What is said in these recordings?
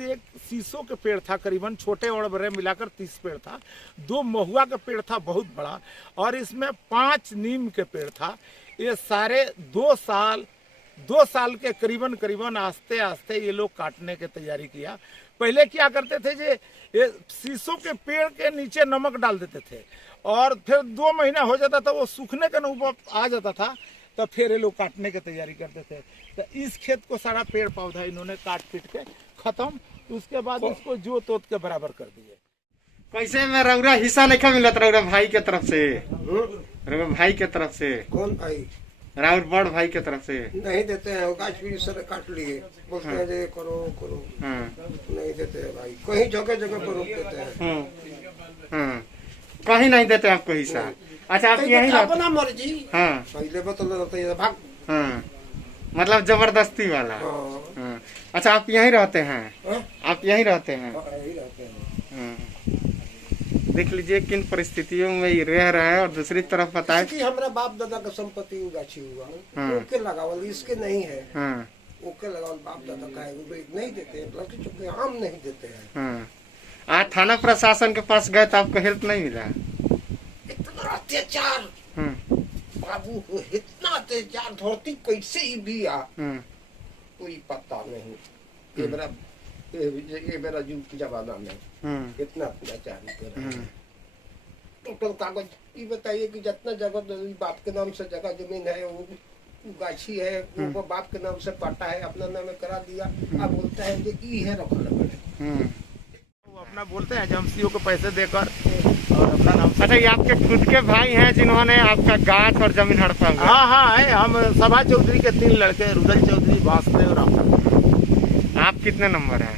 एक शीशो के पेड़ था, करीबन छोटे और बड़े मिलाकर 30 पेड़ था। 2 महुआ का पेड़ था बहुत बड़ा, और इसमें 5 नीम के पेड़ था। ये सारे 2 साल के करीबन आस्ते आस्ते ये लोग काटने की तैयारी किया। पहले क्या करते थे जे ये शीशो के पेड़ के नीचे नमक डाल देते थे, और फिर 2 महीना हो जाता था, वो सूखने का ऊपर आ जाता था, तब फिर ये लोग काटने की तैयारी करते थे। तो इस खेत को सारा पेड़ पौधा इन्होंने काट पीट के खत्म, उसके बाद उसको जोत तोत के बराबर कर दिए। कैसे में रउरा हिस्सा नहीं मिलत रउरा भाई के तरफ से? रउरा भाई के तरफ से? कौन भाई? राउर बड़ भाई के तरफ से नहीं देते हैं, गाछ भी सर काट लिए, बोलते हैं जे करो करो, नहीं देते हैं भाई। कहीं जगह जगह पर रोक देते हैं। कहीं नहीं देते आपको हिस्सा? अच्छा, आप यही अपना मर्जी। हाँ, पहले बता भाग। हाँ, मतलब जबरदस्ती वाला। अच्छा, आप यहीं रहते हैं? आप यहीं रहते हैं? यही रहते हैं। देख लीजिए किन परिस्थितियों में ये रह रहे हैं। और दूसरी तरफ बताए कि हमारा बाप दादा का संपत्ति गाछी हुआ, ओके लगावल, इसके नहीं है। ओके लगावल बाप दादा का है, नहीं देते हैं। लड़की चुके आम नहीं देते हैं। आज थाना प्रशासन के पास गए तो आपको हेल्प नहीं मिला? इतना अत्याचार बाबू, इतना अत्याचार, धरती कैसे ही भी आ कोई पता नहीं। ये मेरा युग की जमाना में इतना अत्याचार कर रहे हैं। टोटल कागज ये बताइए कि जितना जगह बाप के नाम से जगह जमीन है, वो गाछी है, वो बाप के नाम से पट्टा है, अपना नाम करा दिया। अब बोलता है कि ई है रखल वो अपना बोलते हैं जब हम सीओ को पैसे देकर और अपना नाम। अच्छा, ये आपके खुद के भाई हैं जिन्होंने आपका गाछ और जमीन हड़पा? हाँ है। हम सभा चौधरी के 3 लड़के, रुदल चौधरी, वासुदेव, राम। आप कितने नंबर हैं?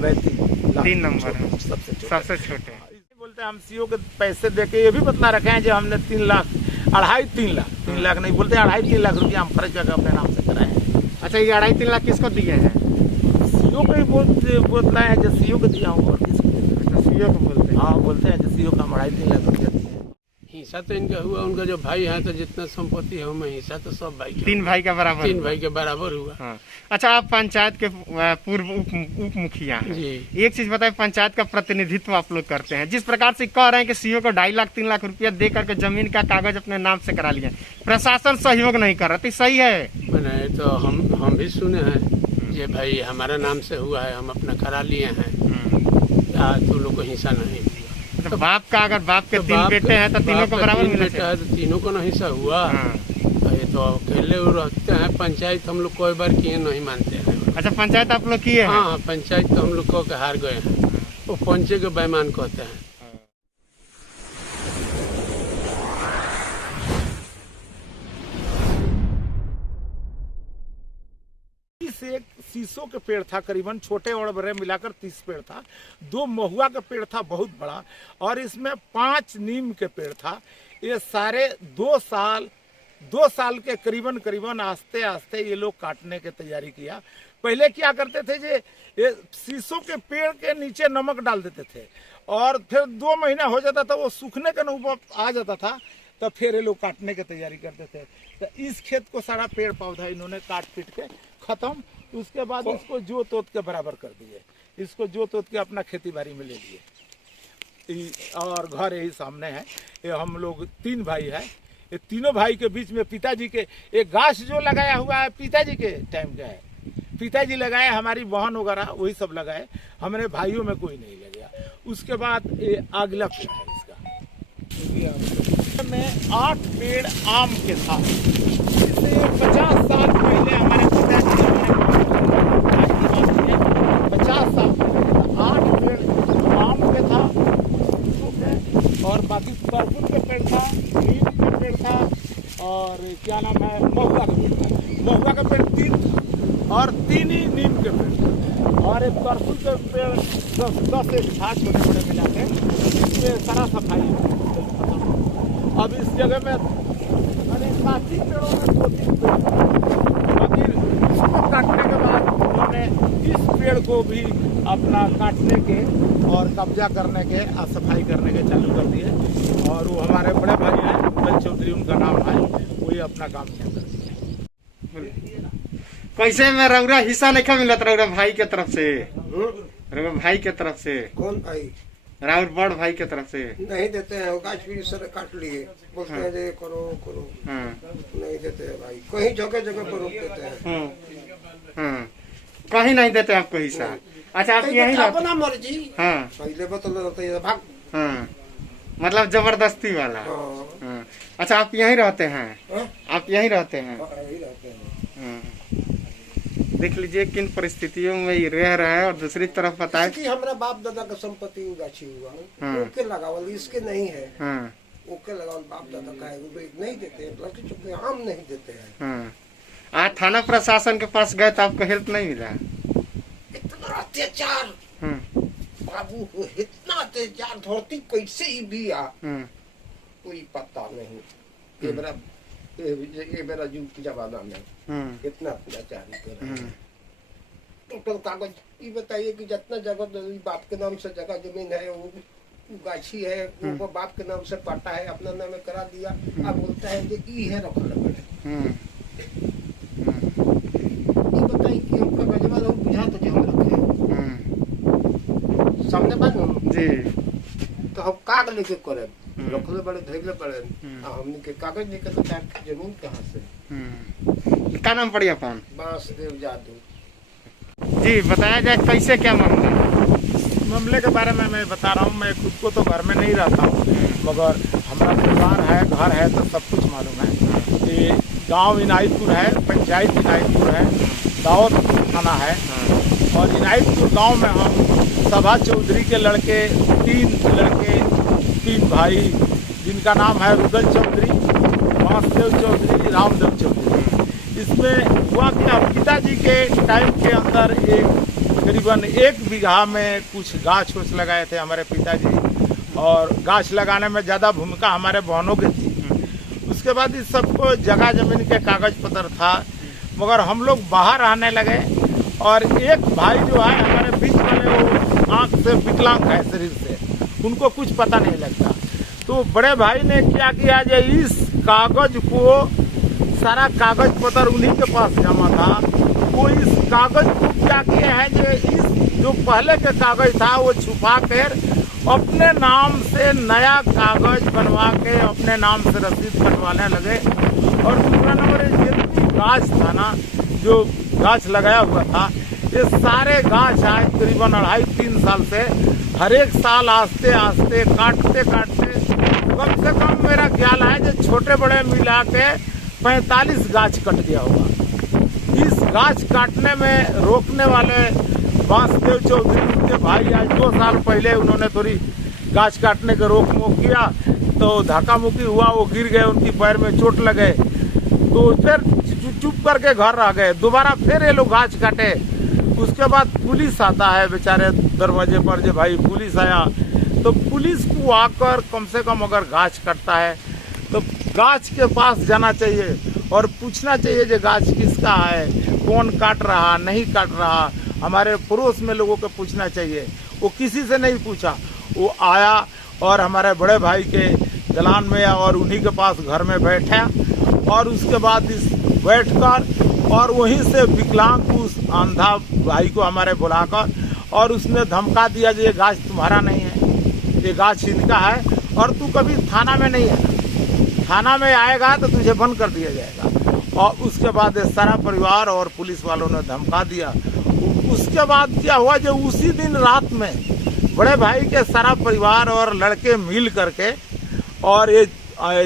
मैं 3 नंबर है, सबसे छोटे। बोलते हैं हम सीओ के पैसे देके ये भी बता रखे हैं जो हमने 3 लाख 3 लाख नहीं बोलते, 3 लाख रुपया हम खर्च करके अपने नाम से कराए। अच्छा, ये 3 लाख किसको दिए हैं? सीओ को ही बोलता है जो सीओ को दिया हूँ, और किसको दिया? सीओ को बोलते हैं? हाँ, बोलते हैं जो सीओ का हम 3 लाख रुपया दिए। हिस्सा तो इनका हुआ, उनका जो भाई है तो जितना संपत्ति है उनमें हिस्सा तो सब भाई का, 3 भाई का बराबर? 3 भाई के बराबर हुआ। हाँ। अच्छा, आप पंचायत के पूर्व उप मुखिया हैं जी। एक चीज बताए, पंचायत का प्रतिनिधित्व आप लोग करते हैं। जिस प्रकार से कह रहे हैं कि सीओ को 2.5 लाख 3 लाख रुपया दे करके जमीन का कागज अपने नाम से करा लिया, प्रशासन सहयोग नहीं कर रहा, तो सही है? मैंने तो हम भी सुने हैं ये भाई हमारा नाम से हुआ है, हम अपना करा लिए हैं, तो लोग को हिस्सा नहीं। तो बाप का, अगर बाप के 3 बेटे हैं तो तीनों को बराबर मिलना चाहिए। तो तीनों को ना हिस्सा हुआ। ये तो अकेले रहते हैं। पंचायत हम लोग कोई बार किए नहीं मानते हैं। अच्छा, पंचायत आप लोग किए हैं? हाँ, पंचायत तो हम लोग को हार गए हैं, वो पंचे के बेईमान कहते हैं। एक शीशो के पेड़ था, करीबन छोटे और बड़े मिलाकर 30 पेड़ था। 2 महुआ का पेड़ था बहुत बड़ा, और इसमें 5 नीम के पेड़ था। ये सारे 2 साल के करीबन आस्ते आस्ते ये लोग काटने की तैयारी किया। पहले क्या करते थे जे ये शीशो के पेड़ के नीचे नमक डाल देते थे, और फिर 2 महीना हो जाता था, वो सूखने का ऊपर आ जाता था, तब फिर ये लोग काटने की तैयारी करते थे। तो इस खेत को सारा पेड़ पौधा इन्होंने काट पीट के खत्म, उसके बाद इसको जोत तोत के बराबर कर दिए। इसको जोत तोत के अपना खेती बाड़ी में ले लिए। और घर यही सामने है। ये हम लोग 3 भाई है। ये तीनों भाई के बीच में पिताजी के एक गाछ जो लगाया हुआ है, पिताजी के टाइम का है। पिताजी लगाए, हमारी बहन वगैरह वही सब लगाए, हमारे भाइयों में कोई नहीं लगा। उसके बाद ये अगला पेड़ है इसका में 8 पेड़ आम के था। इससे 50 साल पहले हमारे पिताजी 50 साल 8 पेड़ आम के था, और बाकी तरबूज के पेड़ था, नीम के पेड़ था, और क्या नाम है, महुआ का पेड़ था। महुआ का पेड़ 3 था, और 3 ही नीम के पेड़ थे, और एक तरबूज के पेड़ 10 एक था, छोटे छोटे मिला के। इसमें सारा सफाई। अब इस जगह में काफी पेड़ों में 2-3 पेड़, बाकी इसको काटने के बाद उन्होंने इस पेड़ को भी अपना काटने के और कब्जा करने के और सफाई करने के चालू कर दिए। और वो हमारे बड़े भाई हैं, रुदल चौधरी उनका नाम है, वही अपना काम किया करते हैं। कैसे में रउरा हिस्सा नहीं मिलत रउरा भाई के तरफ से? रघु भाई के तरफ से, कौन भाई? राहुल बड़ भाई के तरफ से नहीं देते हैं, वो गाछ भी सर काट लिए, बोलते हैं जे करो करो, हाँ। नहीं देते हैं भाई। कहीं जगह जगह पर रोक देते हैं। हाँ। कहीं नहीं देते आपको हिस्सा। अच्छा आप यही रहते? अपना मर्जी। हाँ पहले बता भाग। हाँ, मतलब जबरदस्ती वाला। हाँ। हाँ। अच्छा आप यहीं रहते हैं? हाँ? आप यहीं रहते हैं? यही रहते हैं। हाँ। देख लीजिए किन परिस्थितियों में ये रह रहा है। और दूसरी तरफ बताए कि हमारा बाप दादा का संपत्ति गाछी हुआ, हाँ। ओके लगावल, इसके नहीं है। हाँ ओके लगावल बाप दादा का है, वो नहीं देते हैं, लड़की चुपके आम नहीं देते हैं। हाँ। आज थाना प्रशासन के पास गए तो आपको हेल्प नहीं मिला? इतना अत्याचार हाँ। बाबू, इतना अत्याचार, धरती कैसे ही भी आ, हाँ। कोई पता नहीं। ये मेरा युग जमाना में हाँ। इतना अत्याचारी कर रहे हैं। हाँ। टोटल कागज ये बताइए कि जितना जगह बाप के नाम से जगह जमीन है, वो गाछी है, वो बाप के नाम से पट्टा है, अपना नाम में करा दिया। अब बोलता है कि ई है रखल पड़े। ये बताइए कि हमका गजवा लोग बुझा तो जो हम रखे सामने बात जी। तो हम काग लेके करे रखले बड़े धैले बड़े, हमने के कागज लेके तो जमीन कहाँ से? क्या नाम पड़ी अपन? बांसदेव जादू। जी बताया जाए कैसे क्या मामला? मामले के बारे में मैं बता रहा हूँ। मैं खुद को तो घर में नहीं रहता हूँ, मगर हमारा परिवार है, घर है, तो सब कुछ मालूम है। ये गांव इनायतपुर है, पंचायत इनायतपुर है, दाऊदपुर थाना है। और इनायतपुर गांव में हम सभा चौधरी के लड़के, तीन भाई, जिनका नाम है रुदल चौधरी, वासुदेव चौधरी, रामदेव चौधरी। इसमें हुआ क्या, पिताजी के टाइम के अंदर करीबन 1 बीघा में कुछ गाछ लगाए थे हमारे पिताजी, और गाछ लगाने में ज़्यादा भूमिका हमारे बहनों की थी। उसके बाद इस सबको जगह जमीन के कागज पत्र था, मगर हम लोग बाहर आने लगे। और एक भाई जो है हमारे बीच वाले, वो आँख से विकलांग है शरीर से, उनको कुछ पता नहीं लगता। तो बड़े भाई ने क्या किया, जो इस कागज को, सारा कागज पत्र उन्हीं के पास जमा था, वो इस कागज को क्या किया है, जो पहले के कागज था वो छुपा कर अपने नाम से नया कागज बनवा के अपने नाम से रसीद बनवाने लगे। और दूसरा नंबर, जितनी गाछ था ना, जो गाछ लगाया हुआ था, ये सारे गाछ आज करीबन 2.5-3 साल से हर एक साल आस्ते आस्ते काटते कम से कम मेरा ख्याल है जो छोटे बड़े मिला के 45 गाछ कट गया होगा। इस गाछ काटने में रोकने वाले वासुदेव चौधरी, उनके भाई, आज 2 साल पहले उन्होंने थोड़ी गाछ काटने के रोक मोक किया, तो धक्का मुक्की हुआ, वो गिर गए, उनकी पैर में चोट लगे, तो फिर चुप करके घर आ गए। दोबारा फिर ये लोग गाछ काटे। उसके बाद पुलिस आता है बेचारे दरवाजे पर, जो भाई पुलिस आया, तो पुलिस को आकर कम से कम अगर गाछ कटता है तो गाछ के पास जाना चाहिए और पूछना चाहिए जो गाछ किसका है, कौन काट रहा, नहीं काट रहा। हमारे पड़ोस में लोगों को पूछना चाहिए। वो किसी से नहीं पूछा, वो आया और हमारे बड़े भाई के दलान में और उन्हीं के पास घर में बैठा, और उसके बाद इस बैठकर और वहीं से विकलांग उस अंधा भाई को हमारे बुलाकर और उसने धमका दिया कि ये गाछ तुम्हारा नहीं है, ये गाछ इनका है, और तू कभी थाना में नहीं आना, थाना में आएगा तो तुझे बंद कर दिया जाएगा। और उसके बाद ये सारा परिवार और पुलिस वालों ने धमका दिया। उसके बाद क्या हुआ, जो उसी दिन रात में बड़े भाई के सारा परिवार और लड़के मिल करके, और ये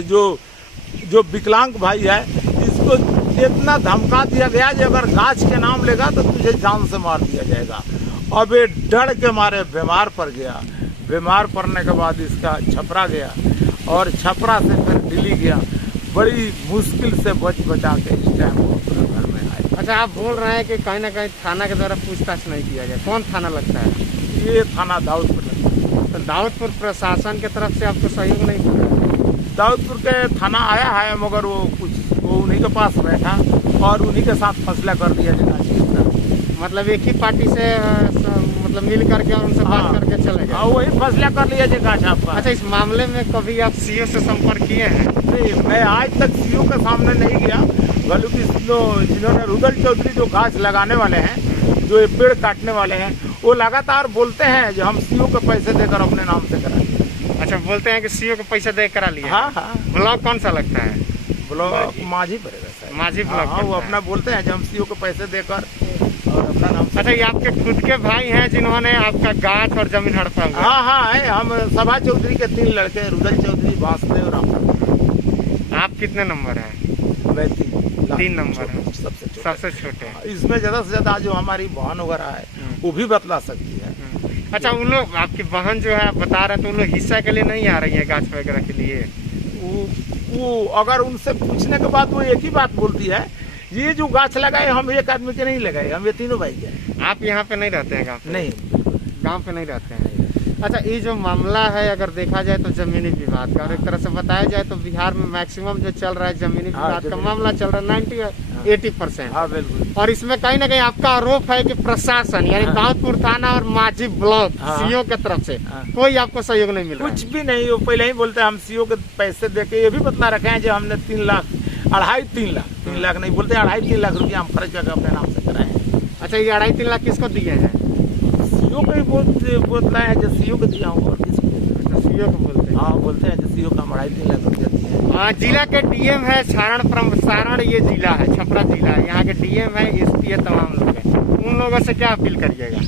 जो विकलांग भाई है, इसको इतना धमका दिया गया कि अगर गाछ के नाम लेगा तो तुझे जान से मार दिया जाएगा। अब ये डर के मारे बीमार पड़ गया। बीमार पड़ने के बाद इसका छपरा गया, और छपरा से फिर दिल्ली गया। बड़ी मुश्किल से बचा के इस टाइम वो अपने घर में आए। अच्छा, आप बोल रहे हैं कि कहीं ना कहीं थाना के द्वारा पूछताछ नहीं किया गया। कौन थाना लगता है? ये थाना दाऊदपुर लगता है। तो दाऊदपुर प्रशासन की तरफ से आपको सहयोग नहीं मिला? दाऊदपुर के थाना आया है, मगर वो उन्हीं के पास बैठा और उन्हीं के साथ फैसला कर दिया जाना चाहिए। मतलब एक ही पार्टी से मतलब मिल करके और उनसे बात करके चले गए? वही फैसला कर लिया जाएगा आपका। अच्छा, इस मामले में कभी आप सीओ से संपर्क किए हैं? नहीं, मैं आज तक सीओ के सामने नहीं गया, बल्कि जिन्होंने रुदल चौधरी जो गाछ लगाने वाले हैं, जो ये पेड़ काटने वाले हैं, वो लगातार बोलते हैं जो हम सीओ के पैसे देकर अपने नाम से करा लिए। अच्छा, बोलते हैं कि सीओ को पैसा दे करा लिया। हाँ हाँ, ब्लॉक कौन सा लगता है? ब्लॉक माझी पड़ेगा सर, माझी ब्लॉक। हाँ, वो अपना बोलते हैं जो हम सीओ के पैसे देकर और अपना नाम से। अच्छा, ये आपके खुद के भाई हैं जिन्होंने आपका गाछ और जमीन हड़पा हुआ है? हाँ हाँ है, हम सभा चौधरी के 3 लड़के, रुदल चौधरी, वासुदेव, राम। आप कितने नंबर हैं? मैं 3 नंबर है, सबसे छोटे। सबसे छोटे। इसमें ज्यादा से ज्यादा जो हमारी बहन वगैरह है वो भी बतला सकती है। अच्छा, उन लोग, आपकी बहन जो है आप बता रहे हैं, तो उन लोग हिस्सा के लिए नहीं आ रही है गाछ वगैरह के लिए? वो अगर उनसे पूछने के बाद वो एक ही बात बोलती है, ये जो गाछ लगाए हम एक आदमी के नहीं लगाए, हम ये तीनों भाई के हैं। आप यहाँ पे नहीं रहते हैं गाँव पे? नहीं, गाँव पे नहीं रहते हैं। अच्छा, ये जो मामला है अगर देखा जाए तो जमीनी विवाद का, और एक तरह से बताया जाए तो बिहार में मैक्सिमम जो चल रहा है जमीनी विवाद का मामला चल रहा है 90-80%। हाँ बिल्कुल। और इसमें कहीं ना कहीं आपका आरोप है कि प्रशासन यानी दाऊदपुर थाना और माझी ब्लॉक सीओ के तरफ से कोई आपको सहयोग नहीं मिल रहा है? कुछ भी नहीं, वो पहले ही बोलते हैं हम सीओ के पैसे दे के, ये भी बतला रखे हैं जो हमने 3 लाख 3 लाख नहीं बोलते, 3 लाख रुपया हम खर्च करके अपने नाम से कराए हैं। अच्छा, ये 2.5-3 लाख किसको दिए हैं? सीओ को ही बोलता है जो सीओ को दिया हूँ, और किसको? सीओ को बोलते हैं? हाँ बोलते हैं जो सीओ का 2.5-3 लाख रुपया दिया है। जिला के डीएम है सारण, ये जिला है, छपरा जिला है, यहाँ के डीएम है, एसपी है, तमाम लोग हैं। उन लोगों से क्या अपील करिएगा?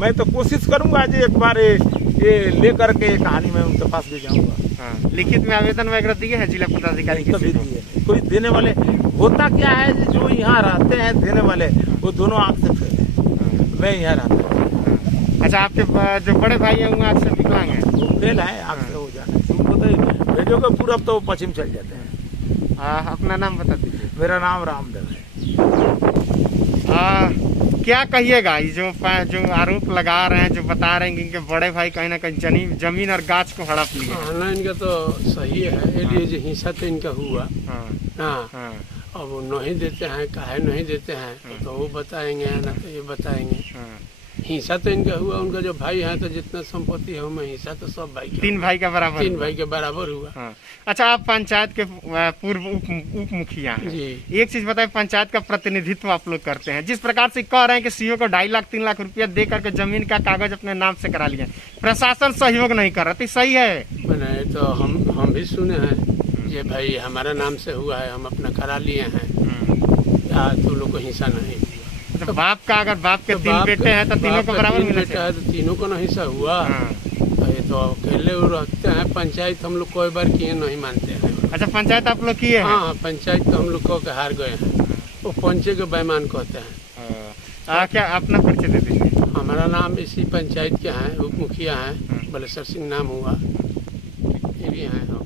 मैं तो कोशिश करूंगा जी एक बार ये लेकर के कहानी में उनके पास भी जाऊंगा। हाँ, लिखित में आवेदन वगैरह दिए हैं जिला पदाधिकारी के? कभी दिए कोई देने वाले, होता क्या है जो यहाँ रहते हैं देने वाले, वो दोनों आँख से फेल है। मैं यहाँ रहता हूँ। अच्छा, आपके जो बड़े भाई हैं वो आँख से विकलांग हैं? वो फेल है, आँख से हो जाने से। उनको तो भेजोगे पूरब तो पश्चिम चल जाते हैं। अपना नाम बता दीजिए। मेरा नाम रामदेव है। क्या कहिएगा, ये जो आरोप लगा रहे हैं, जो बता रहे हैं कि इनके बड़े भाई कहीं ना कहीं जमीन और गाछ को हड़प लिए? ना, इनका तो सही है, ये जो हिंसा तो इनका हुआ। हाँ, अब वो नहीं देते हैं, काहे नहीं देते हैं तो वो बताएंगे, ना तो ये बताएंगे। हिंसा तो इनका हुआ, उनका जो भाई है तो जितना संपत्ति है उनमें हिस्सा तो सब भाई 3 भाई का बराबर? 3 भाई के बराबर हुआ। हाँ। अच्छा, आप पंचायत के पूर्व उप मुखिया हैं जी। एक चीज बताए, पंचायत का प्रतिनिधित्व आप लोग करते हैं, जिस प्रकार से कह रहे हैं कि सीओ को 2.5 लाख 3 लाख रुपया दे करके जमीन का कागज अपने नाम से करा लिया, प्रशासन सहयोग नहीं कर रहा, तो सही है? नहीं तो हम भी सुने हैं ये भाई हमारा नाम से हुआ है, हम अपना करा लिए हैं, तो लोग को हिस्सा नहीं। तो बाप का, अगर बाप के 3 बेटे हैं तो तीनों को बराबर मिलना चाहिए? तो तीनों को नहीं हिस्सा हुआ। तो ये तो अकेले रहते हैं, पंचायत हम लोग कोई बार किए नहीं मानते हैं। अच्छा, पंचायत आप लोग किए हैं? हाँ, पंचायत तो हम लोग को हार गए हैं, वो पंचे के बेईमान कहते हैं। क्या अपना परिचय दे दीजिए। हमारा नाम इसी पंचायत के हैं, उप मुखिया हैं, बलेश्वर सिंह नाम हुआ, ये भी हैं हम।